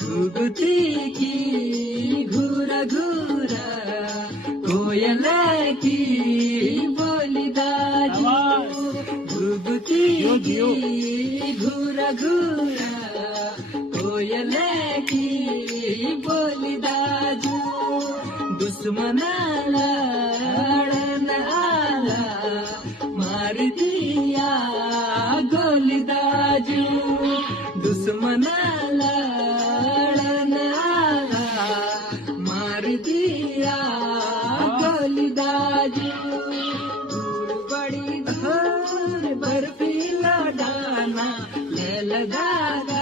घुघुती की घुरा घुरा कोयल की बोली दाजू घुघुती की घुरा घुरा कोयल की बोली दाजू दुश्मनाला अडन आला मार दिया गोली दाजू दुश्मनाला अडन आला मार दिया गोली दाजू बड़ी भर बर्फीला डाना लेल दादा